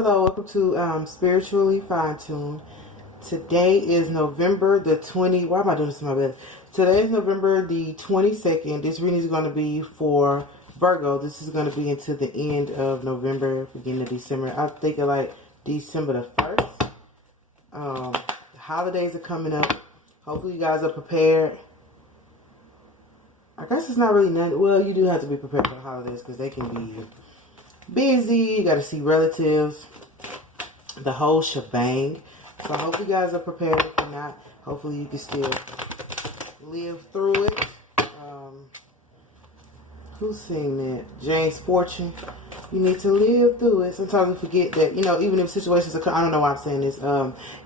Hello, welcome to Spiritually Fine-Tuned. Today is November the 20th. Why am I doing this in my bed? Today is November the 22nd. This reading is going to be for Virgo. This is going to be into the end of November, beginning of December. I'm thinking like December the 1st. The holidays are coming up. Hopefully you guys are prepared. I guess it's not really nothing. Well, you do have to be prepared for the holidays because they can be busy. You got to see relatives, the whole shebang. So I hope you guys are prepared. If you're not, hopefully you can still live through it. Who's saying that? James Fortune. You need to live through it. Sometimes we forget that, even if situations are, I don't know why I'm saying this.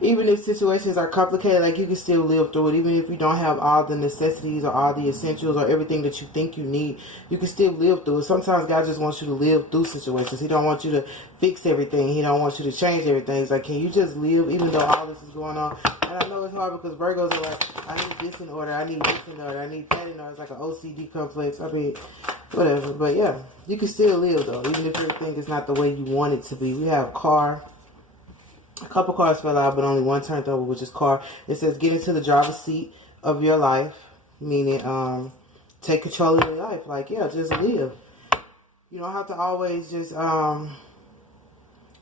Even if situations are complicated, like you can still live through it. Even if you don't have all the necessities or all the essentials or everything that you think you need, you can still live through it. Sometimes God just wants you to live through situations. He don't want you to fix everything. He don't want you to change everything. He's like, can you just live even though all this is going on? And I know it's hard because Virgos are like, I need this in order. I need this in order. I need that in order. It's like an OCD complex. I mean, whatever. But yeah, you can still live though, even if everything is not the way you want it to be. We have car. A couple cars fell out, but only one turned over, which is car. It says get into the driver's seat of your life, meaning take control of your life. Like, yeah, just live. You don't have to always just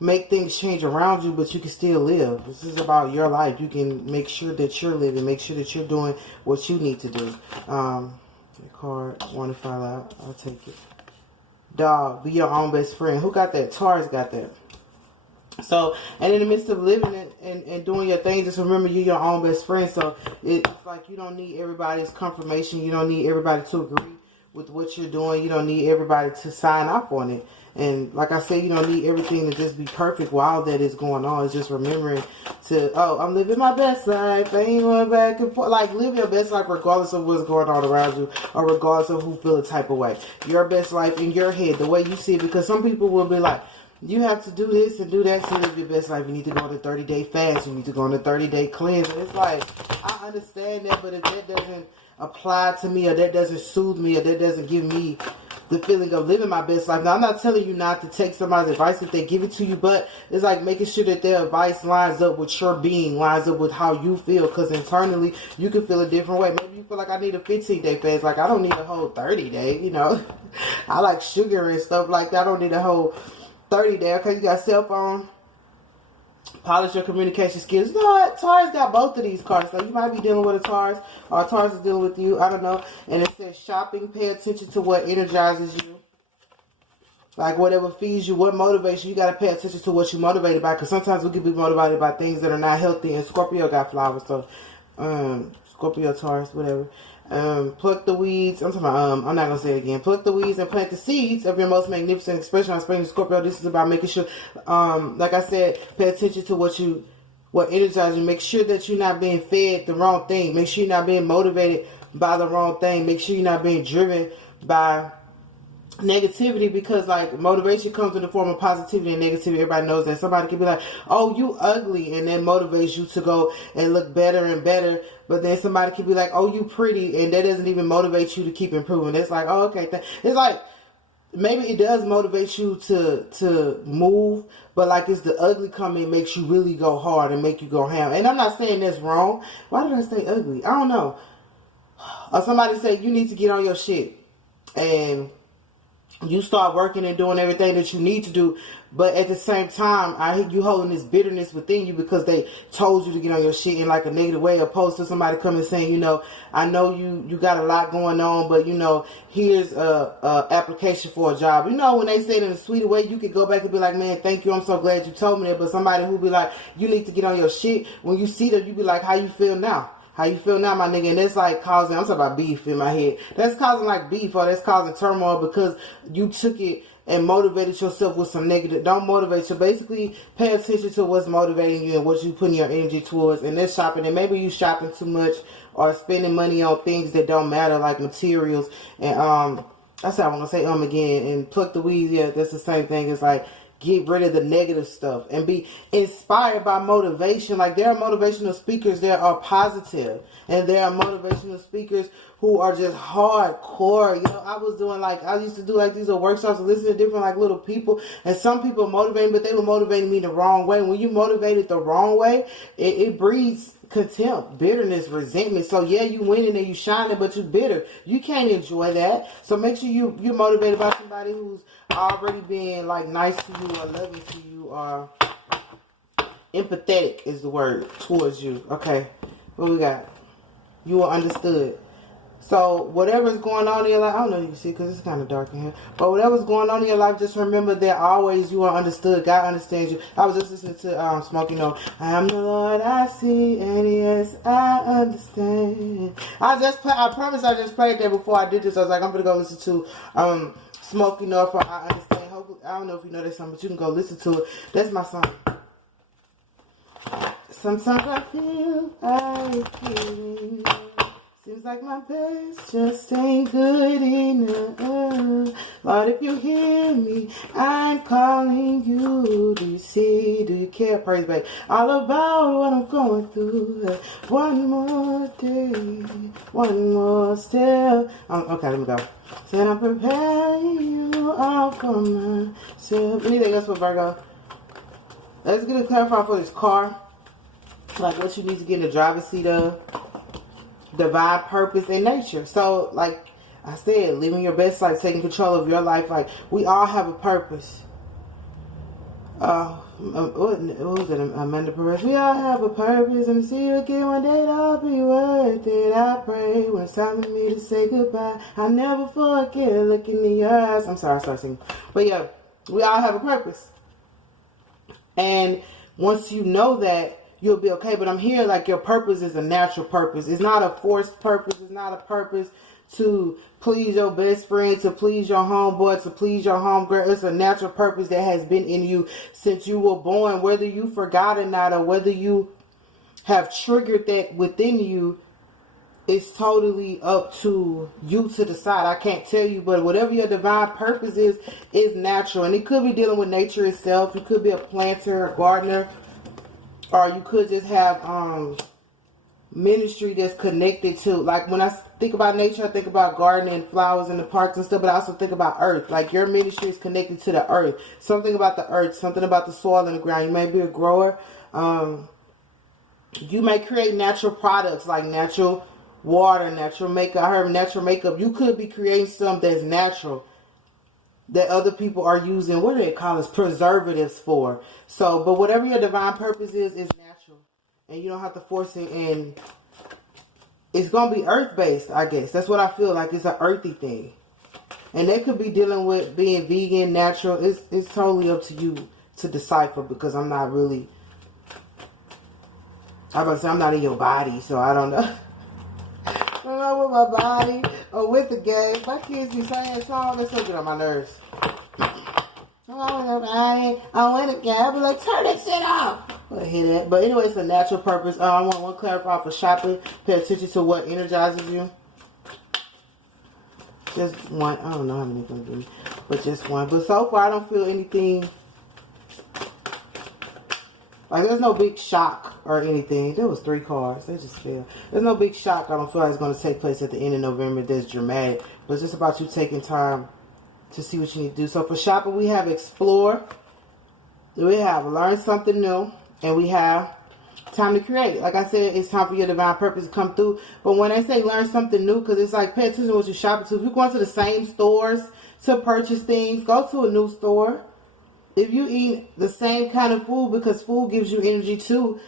make things change around you, but you can still live. This is about your life. You can make sure that you're living, make sure that you're doing what you need to do. Card, want to fall out. I'll take it. Dog, be your own best friend. Who got that? Taurus got that. So, and in the midst of living and doing your thing, just remember you're your own best friend. So, it's like you don't need everybody's confirmation. You don't need everybody to agree with what you're doing. You don't need everybody to sign off on it. And like I said, you don't need everything to just be perfect while that is going on. It's just remembering to, I'm living my best life. I ain't going back and forth. Like, live your best life regardless of what's going on around you or regardless of who feel a type of way. Your best life in your head, the way you see it. Because some people will be like, you have to do this and do that to live your best life. You need to go on a 30-day fast. You need to go on a 30-day cleanse. And it's like, I understand that, but if that doesn't apply to me or that doesn't soothe me or that doesn't give me the feeling of living my best life. Now, I'm not telling you not to take somebody's advice if they give it to you, but it's like making sure that their advice lines up with your being, lines up with how you feel, because internally, you can feel a different way. Maybe you feel like I need a 15-day fast. Like, I don't need a whole 30-day, I like sugar and stuff like that. I don't need a whole 30-day. Okay, you got a cell phone. Polish your communication skills. You know what? Taurus got both of these cards. So you might be dealing with a Taurus, or a Taurus is dealing with you. I don't know. And it says shopping. Pay attention to what energizes you. Like whatever feeds you, what motivates you. You got to pay attention to what you're motivated by. Because sometimes we can be motivated by things that are not healthy. And Scorpio got flowers. So, Scorpio, Taurus, whatever. Pluck the weeds. I'm talking about, I'm not going to say it again. Pluck the weeds and plant the seeds of your most magnificent expression. I'm explaining to Scorpio. This is about making sure, like I said, pay attention to what energizes you. Make sure that you're not being fed the wrong thing. Make sure you're not being motivated by the wrong thing. Make sure you're not being driven by negativity, because like motivation comes in the form of positivity and negativity. Everybody knows that. Somebody can be like, oh, you ugly, and that motivates you to go and look better and better. But then somebody can be like, oh, you pretty, and that doesn't even motivate you to keep improving. It's like, oh, okay. It's like, maybe it does motivate you to move, but like it's the ugly coming makes you really go hard and make you go ham. And I'm not saying that's wrong. Why did I say ugly? I don't know. Or somebody say you need to get on your shit, and you start working and doing everything that you need to do, but at the same time, you holding this bitterness within you because they told you to get on your shit in like a negative way, opposed to somebody coming saying, I know you got a lot going on, but here's a application for a job. When they say it in a sweeter way, you could go back and be like, man, thank you, I'm so glad you told me that. But somebody who be like, you need to get on your shit, when you see them, you be like, how you feel now? How you feel now, my nigga? And that's like causing, I'm talking about beef in my head. That's causing like beef, or that's causing turmoil because you took it and motivated yourself with some negative. Don't motivate you. Basically, pay attention to what's motivating you and what you putting your energy towards. And that's shopping. And maybe you shopping too much or spending money on things that don't matter, like materials. And that's how I'm gonna say again. And pluck the weeds. Yeah, that's the same thing. It's like get rid of the negative stuff and be inspired by motivation. Like, there are motivational speakers that are positive, and there are motivational speakers who are just hardcore. You know, I used to do like these workshops and listen to different like little people, and some people motivate me, but they were motivating me the wrong way. When you motivated the wrong way, it breeds contempt, bitterness, resentment. So yeah, you winning and you shining, but you bitter. You can't enjoy that. So make sure you're motivated by somebody who's already being like nice to you or loving to you or empathetic is the word towards you. Okay, what we got? You are understood. So whatever's going on in your life, I don't know if you can see because it's kind of dark in here, but whatever's going on in your life, just remember that always you are understood. God understands you. I was just listening to Smokey No. I am the Lord I see, and yes, I understand. I promise I just played that before I did this. I was like, I'm going to go listen to Smokey No for I Understand. Hopefully, I don't know if you know that song, but you can go listen to it. That's my song. Sometimes I feel like giving. Seems like my best just ain't good enough. Lord, if you hear me, I'm calling you. Do you see? Do you care? Praise back. All about what I'm going through. One more day, one more step. Okay, let me go. Said I'm preparing you all for myself. Anything else for Virgo? Let's get a clarify for this car. Like what you need to get in the driver's seat of. Divine purpose and nature. So like I said, living your best life, taking control of your life. Like, we all have a purpose. What was it? Amanda Perez. We all have a purpose, and to see you again one day, that'll be worth it. I pray when it's time for me to say goodbye, I never forget looking in your eyes. I'm sorry, I started singing. But yeah, we all have a purpose. And once you know that, you'll be okay. But I'm here like your purpose is a natural purpose. It's not a forced purpose. It's not a purpose to please your best friend, to please your homeboy, to please your homegirl. It's a natural purpose that has been in you since you were born. Whether you forgot or not, or whether you have triggered that within you, it's totally up to you to decide. I can't tell you, but whatever your divine purpose is natural. And it could be dealing with nature itself. You could be a planter, a gardener, or you could just have ministry that's connected to, like when I think about nature, I think about gardening, flowers in the parks and stuff, but I also think about earth. Like your ministry is connected to the earth. Something about the earth, something about the soil and the ground. You may be a grower. You may create natural products like natural water, natural makeup. I heard natural makeup. You could be creating something that's natural that other people are using, what do they call it, preservatives for. So, but whatever your divine purpose is natural. And you don't have to force it, and it's going to be earth-based, I guess. That's what I feel like. It's an earthy thing. And they could be dealing with being vegan, natural. It's totally up to you to decipher, because I'm not really, I'm not in your body, so I don't know. I don't know with my body or with the game. My kids be saying songs that's so good on my nerves. I want to get, I be like, turn that shit off. I hear that. But anyway, it's a natural purpose. I want to clarify for shopping. Pay attention to what energizes you. Just one. I don't know how many going to give me, but just one. But so far, I don't feel anything. Like, there's no big shock or anything. There was 3 cards. They just fell. There's no big shock I don't feel like it's going to take place at the end of November that's dramatic. But it's just about you taking time to see what you need to do. So for shopping, we have explore. We have learn something new. And we have time to create. Like I said, it's time for your divine purpose to come through. But when they say learn something new, because it's like, pay attention to what you're shopping to. If you're going to the same stores to purchase things, go to a new store. If you eat the same kind of food, because food gives you energy too,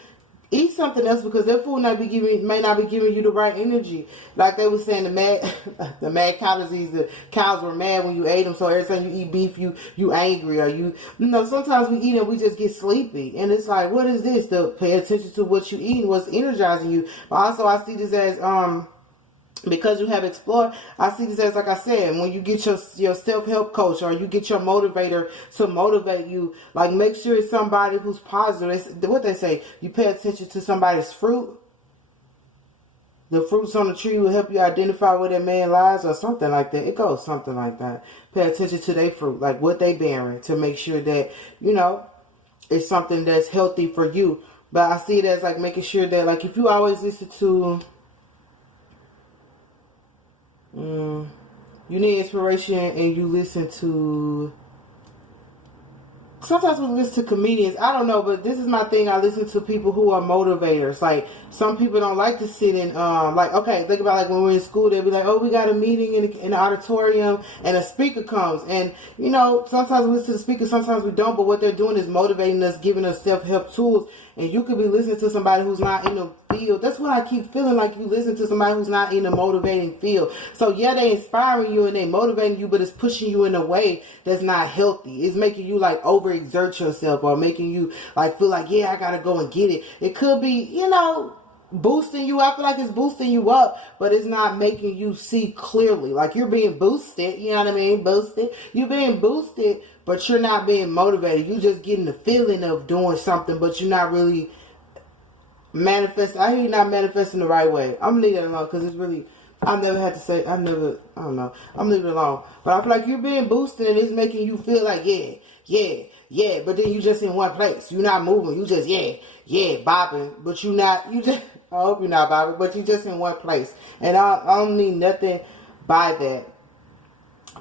eat something else, because that food may not be giving you the right energy. Like they were saying, the mad cow disease, the cows were mad when you ate them. So every time you eat beef, you angry, or you know, sometimes we eat and we just get sleepy. And it's like, what is this? To pay attention to what you eat, what's energizing you. But also I see this as, because you have explored, I see this as, like I said, when you get your self-help coach, or you get your motivator to motivate you, like, make sure it's somebody who's positive. What they say, you pay attention to somebody's fruit, The fruits on the tree will help you identify where that man lies or something like that. It goes something like that. Pay attention to their fruit, like what they bearing, to make sure that, you know, it's something that's healthy for you. But I see it as like making sure that, like, if you always listen to, you need inspiration and you listen to, sometimes we listen to comedians. I don't know, but this is my thing. I listen to people who are motivators. Like, some people don't like to sit in, like, okay, think about like when we're in school, they'll be like, oh, we got a meeting in the auditorium and a speaker comes. And, you know, sometimes we listen to the speaker, sometimes we don't. But what they're doing is motivating us, giving us self-help tools. And you could be listening to somebody who's not in the field. That's what I keep feeling, like you listen to somebody who's not in the motivating field. So yeah, they inspiring you and they motivating you, but it's pushing you in a way that's not healthy. It's making you like overexert yourself, or making you like feel like, yeah, I gotta go and get it. It could be, you know, boosting you. I feel like it's boosting you up, but it's not making you see clearly. Like, you're being boosted, you know what I mean? Boosted. You're being boosted, but you're not being motivated. You're just getting the feeling of doing something, but you're not really manifesting. I hear you're not manifesting the right way. I'm gonna leave that alone, because it's really, I never had to say, I don't know. I'm leaving it alone. But I feel like you're being boosted and it's making you feel like, yeah. But then you just in one place. You're not moving. You just, bobbing. But you not, I hope you're not bobbing, but you just in one place. And I don't mean nothing by that,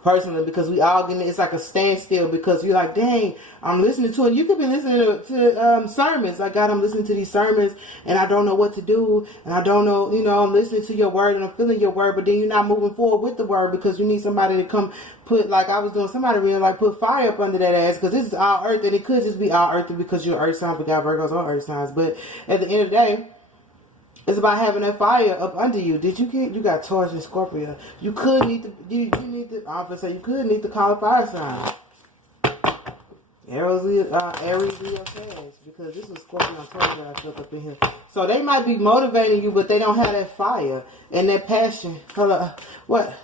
personally, because we all getting, it's like a standstill, because you're like, dang, I'm listening to it. You could be listening to sermons. Like, God, I'm listening to these sermons and I don't know what to do, and I don't know, you know, I'm listening to your word and I'm feeling your word, but then you're not moving forward with the word, because you need somebody to come put, like I was doing, somebody really like put fire up under that ass, because this is all earth, and it could just be all earth because you're earth signs. We got Virgos on earth signs, but at the end of the day, it's about having that fire up under you. You got Taurus and Scorpio. You could need to, you call a fire sign. Aries, Leo, Sagittarius, because this is Scorpio and Taurus that I felt up in here. So they might be motivating you, but they don't have that fire and that passion. Hold up. What?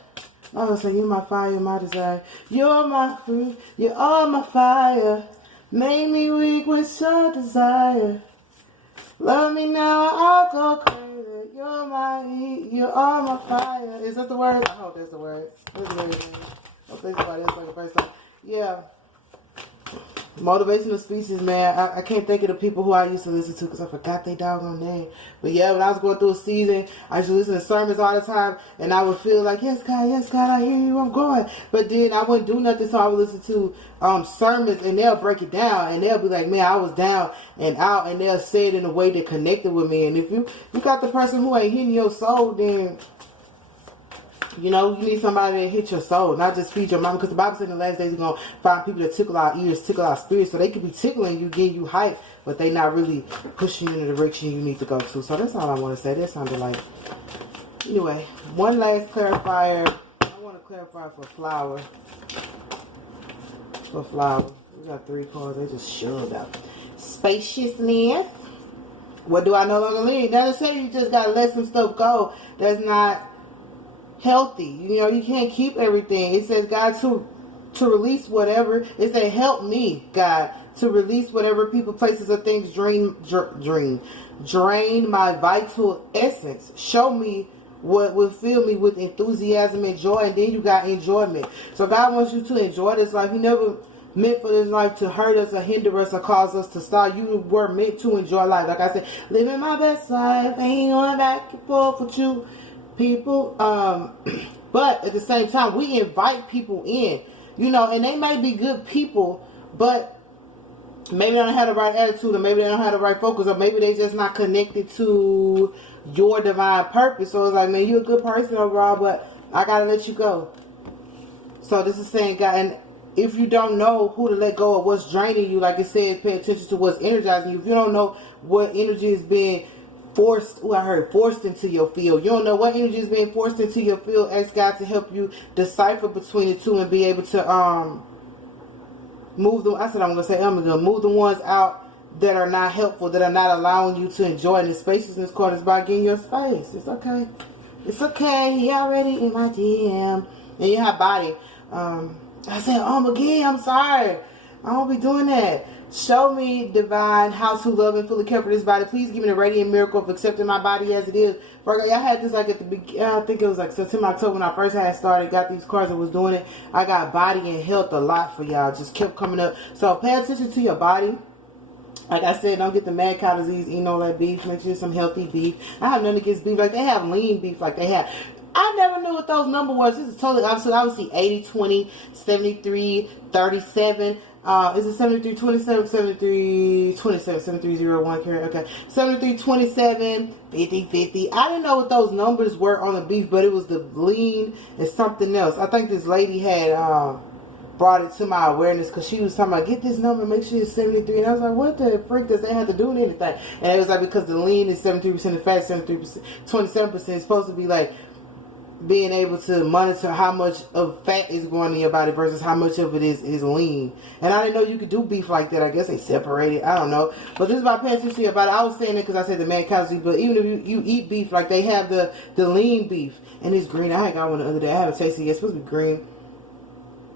Oh, say, you're my fire, my desire. You're my fruit. You're all my fire. Made me weak with your desire. Love me now, I'll go crazy. You're my heat, you're all my fire. Is that the word? I hope that's the word. Don't think about it. That's like the first time. Yeah. Motivational speeches, man. I can't think of the people who I used to listen to, because I forgot they doggone name. But yeah, when I was going through a season, I used to listen to sermons all the time, and I would feel like, yes, God, I hear you, I'm going. But then I wouldn't do nothing, so I would listen to sermons, and they'll break it down, and they'll be like, man, I was down and out, and they'll say it in a way that connected with me. And if you got the person who ain't hitting your soul, then, you know, you need somebody to hit your soul, not just feed your mind. Because the Bible says in the last days, you're going to find people that tickle our ears, tickle our spirits. So they could be tickling you, getting you hype, but they not really pushing you in the direction you need to go to. So that's all I want to say. That sounded like. Anyway, one last clarifier. I want to clarify for flower. For flower. We got 3 cards. They just shoved out. Spaciousness. What do I no longer need? Now, to say you just got to let some stuff go. That's not healthy. You know, you can't keep everything. It says, God, to release whatever. It said, help me, God, to release whatever people, places, or things drain my vital essence. Show me what will fill me with enthusiasm and joy. And then you got enjoyment. So God wants you to enjoy this life. He never meant for this life to hurt us or hinder us or cause us to start. You were meant to enjoy life. Like I said, living my best life, ain't going back and forth with you people. But at the same time, we invite people in, you know, and they may be good people, but maybe they don't have the right attitude, or maybe they don't have the right focus, or maybe they just not connected to your divine purpose. So it's like, man, you're a good person overall, but I gotta let you go. So this is saying, God, and if you don't know who to let go of, what's draining you, like it said, pay attention to what's energizing you. If you don't know what energy is being forced into your field, you don't know what energy is being forced into your field, ask God to help you decipher between the two and be able to move them. I said I'm gonna say move the ones out that are not helpful, that are not allowing you to enjoy. And the spaciousness card is about getting your space. It's okay. It's okay. He already in my DM. And you have body. I said, again, I'm sorry. I won't be doing that. Show me, divine, how to love and fully care for this body. Please give me the radiant miracle of accepting my body as it is. Virgo, y'all had this like at the beginning. I think it was like September, October when I first had started. Got these cards and was doing it. I got body and health a lot for y'all. Just kept coming up. So pay attention to your body. Like I said, don't get the mad cow disease, eating all that beef. Make sure it's some healthy beef. I have nothing against beef. Like they have lean beef. Like they have. I never knew what those numbers was. This is totally opposite. I would see 80, 20, 73, 37. Is it 73, 27, 73, 27, 7301, okay. 73, 27, 50, 50. I didn't know what those numbers were on the beef, but it was the lean and something else. I think this lady had brought it to my awareness because she was talking about, get this number, make sure it's 73. And I was like, what the freak does that have to do with anything? And it was like, because the lean is 73% and fat 73%, 27% is supposed to be like, being able to monitor how much of fat is going in your body versus how much of it is lean. And I didn't know you could do beef like that. I guess they separate it. I don't know. But this is about paying attention to your body. I was saying it because I said the man cows eat, but even if you eat beef, like they have the lean beef and it's green. I had got one the other day. I haven't tasted it yet. It's supposed to be green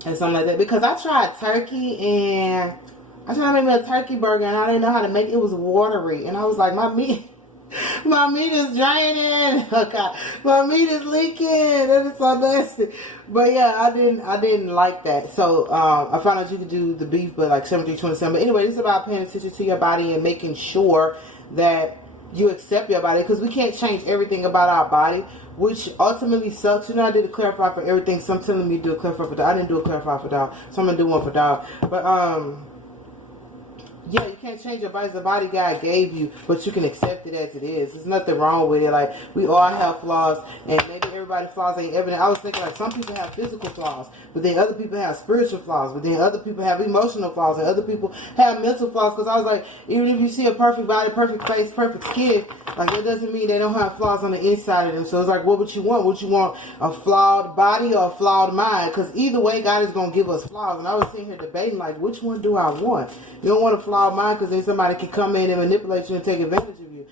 and something like that. Because I tried turkey and I tried to make me a turkey burger and I didn't know how to make it. It was watery. And I was like, my meat is draining. Oh God, my meat is leaking. That is so nasty. But yeah, I didn't like that. So I found out you could do the beef, but like 7327. But anyway, this is about paying attention to your body and making sure that you accept your body, because we can't change everything about our body, which ultimately sucks. You know, I did a clarify for everything. Some telling me to do a clarify for dog. I didn't do a clarify for dog, so I'm gonna do one for dog. But yeah, you can't change your body. The body God gave you, but you can accept it as it is. There's nothing wrong with it. Like, we all have flaws, and maybe everybody's flaws ain't evident. I was thinking, like, some people have physical flaws, but then other people have spiritual flaws, but then other people have emotional flaws, and other people have mental flaws. Because I was like, even if you see a perfect body, perfect face, perfect skin, like, it doesn't mean they don't have flaws on the inside of them. So it's like, what would you want? Would you want a flawed body or a flawed mind? Because either way, God is going to give us flaws. And I was sitting here debating, like, which one do I want? You don't want a flawed mind, because then somebody can come in and manipulate you and take advantage of you.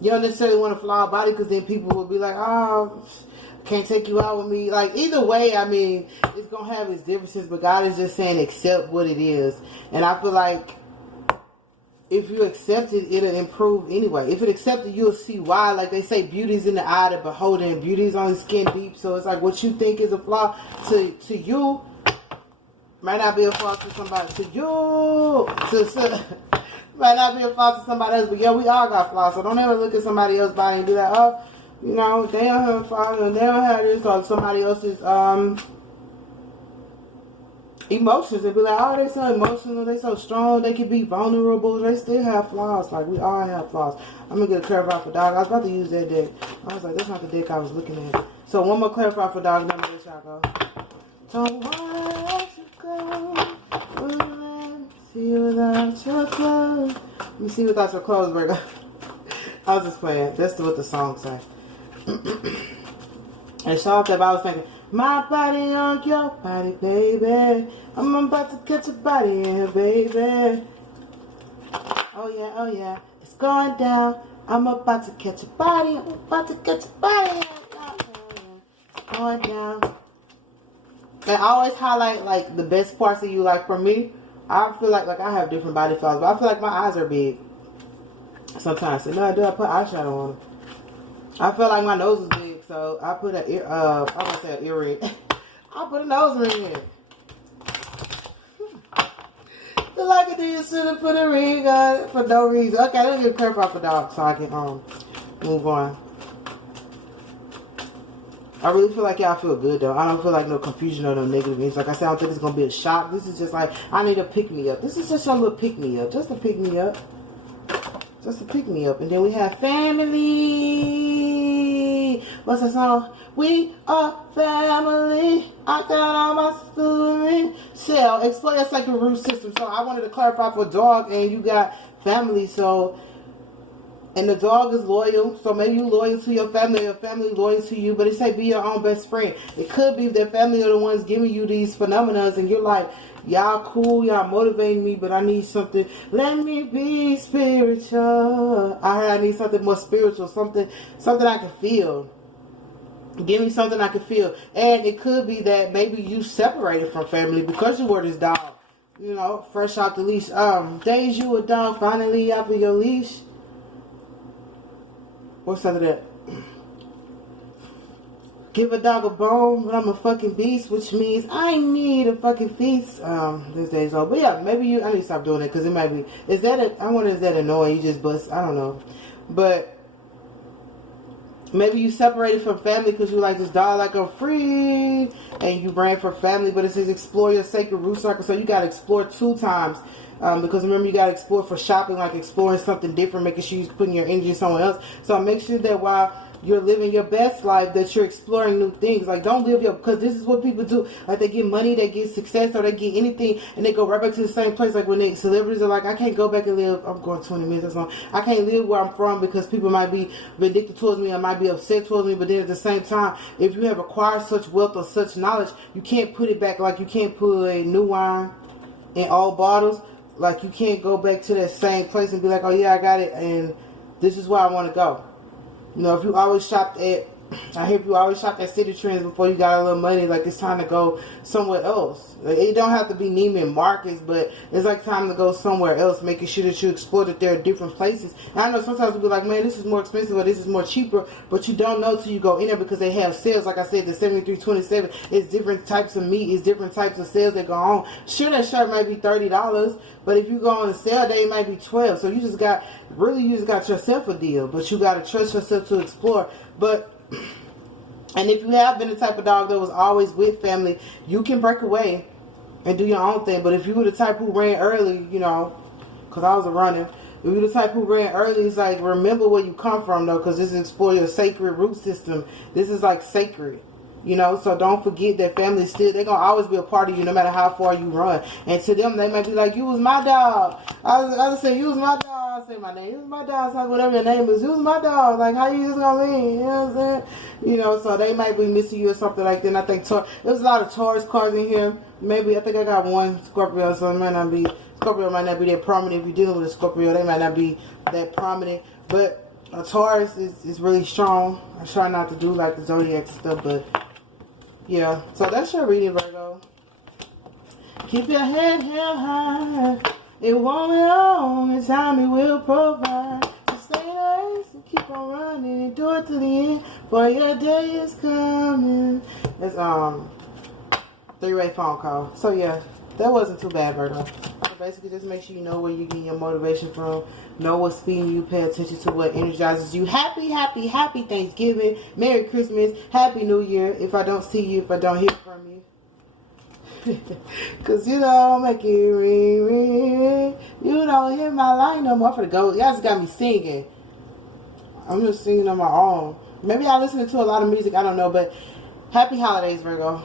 You don't necessarily want a flawed body, because then people will be like, oh, can't take you out with me. Like, either way, I mean, it's going to have its differences, but God is just saying accept what it is. And I feel like if you accept it, it'll improve anyway. If it accepted, you'll see why. Like they say, beauty's in the eye of the beholder, and beauty is only skin deep. So it's like, what you think is a flaw to you might not be a flaw to somebody. To you, might not be a flaw to somebody else. But yeah, we all got flaws. So don't ever look at somebody else's body and be like, oh, you know, they don't have flaws, and they don't have this, or somebody else's emotions, and be like, oh, they so emotional, they so strong, they can be vulnerable, they still have flaws. Like, we all have flaws. I'm gonna get a clarify for dog. I was about to use that deck. I was like, that's not the deck I was looking at. So one more clarify for dog, then I'm gonna let y'all go. Don't want to go, wouldn't see you without your clothes. Let me see without your clothes, Virgo. I was just playing. That's what the song say. And shout out that I was thinking, my body on your body, baby. I'm about to catch a body in here, baby. Oh yeah, it's going down. I'm about to catch a body. I'm about to catch a body. It's going down. And I always highlight, like, the best parts of you. Like, for me, I feel like I have different body flaws, but I feel like my eyes are big sometimes. So, no, I put eyeshadow on them. I feel like my nose is big, so I put an I was gonna say an earring. I put a nose ring in. Feel like I should have put a ring on it for no reason. Okay, let me get a clarify for dog so I can move on. I really feel like y'all feel good though. I don't feel like no confusion or no negative things. Like I said, I don't think it's gonna be a shock. This is just like, I need a pick me up. This is just a little pick me up, just a pick me up. Just to pick me up. And then we have family. What's that song? We are family. I got all my story. So, explain that's like a root system. So, I wanted to clarify for dog, and you got family. So, and the dog is loyal. So, maybe you loyal to your family, your family loyal to you. But it say be your own best friend. It could be their family are the ones giving you these phenomena, and you're like, y'all cool, y'all motivating me, but I need something. Let me be spiritual. I heard I need something more spiritual, something I can feel. Give me something I can feel. And it could be that maybe you separated from family because you were this dog. You know, fresh off the leash. Days you a dog finally off of your leash. What's under that? Give a dog a bone, but I'm a fucking beast, which means I need a fucking feast. This day's over. But yeah, maybe I need to stop doing it because it might be. Is that annoying? You just bust. I don't know. But maybe you separated from family because you like this dog like I'm free, and you ran for family. But it says explore your sacred root circle, so you got to explore 2 times. Because remember, you got to explore for shopping, like exploring something different, making sure you're putting your energy somewhere else. So make sure that while you're living your best life, that you're exploring new things. Like, don't live because this is what people do. Like, they get money, they get success, or they get anything, and they go right back to the same place. Like, when celebrities are like, I can't go back and live, I'm going 20 minutes, that's long. I can't live where I'm from because people might be vindictive towards me, or might be upset towards me, but then at the same time, if you have acquired such wealth or such knowledge, you can't put it back. Like, you can't put new wine in old bottles. Like, you can't go back to that same place and be like, oh yeah, I got it, and this is where I want to go. You know, if you always shopped at City Trends before you got a little money, like, it's time to go somewhere else. Like, it don't have to be Neiman Marcus, but it's like time to go somewhere else, making sure that you explore that there are different places. And I know sometimes we'll be like, man, this is more expensive or this is more cheaper, but you don't know till you go in there because they have sales. Like I said, the 7327 is different types of meat, is different types of sales that go on. Sure, that shirt might be $30, but if you go on a sale day, it might be $12. So you just got yourself a deal, but you got to trust yourself to explore. And if you have been the type of dog that was always with family, you can break away and do your own thing. But if you were the type who ran early, you know, because I was a runner, if you're the type who ran early, it's like, remember where you come from, though, because this is explore your sacred root system. This is like sacred, you know, so don't forget that family still, they're going to always be a part of you no matter how far you run. And to them, they might be like, you was my dog. I was saying, you was my dog. I say my name, you was my dog, so whatever your name is, you was my dog. Like, how you just going to leave? You know what I'm saying? You know, so they might be missing you or something like that. And I think there's a lot of Taurus cards in here. Maybe, I think I got one Scorpio, so it might not be, Scorpio might not be that prominent. If you're dealing with a Scorpio, they might not be that prominent. But a Taurus is really strong. I try not to do like the zodiac stuff, but yeah. So that's your reading, Virgo. Keep your head held high. It won't be long. In time it will provide. So stay nice and keep on running. Endure to the end, for your day is coming. It's 3-way phone call. So yeah, that wasn't too bad, Virgo. So basically, just make sure you know where you're getting your motivation from. Know what's feeding you. Pay attention to what energizes you. Happy Thanksgiving. Merry Christmas. Happy New Year. If I don't see you, if I don't hear from you. Cause you don't make it ring, ring, ring. You don't hit my line no more. For the go, y'all just got me singing. I'm just singing on my own. Maybe I listen to a lot of music, I don't know, but happy holidays, Virgo.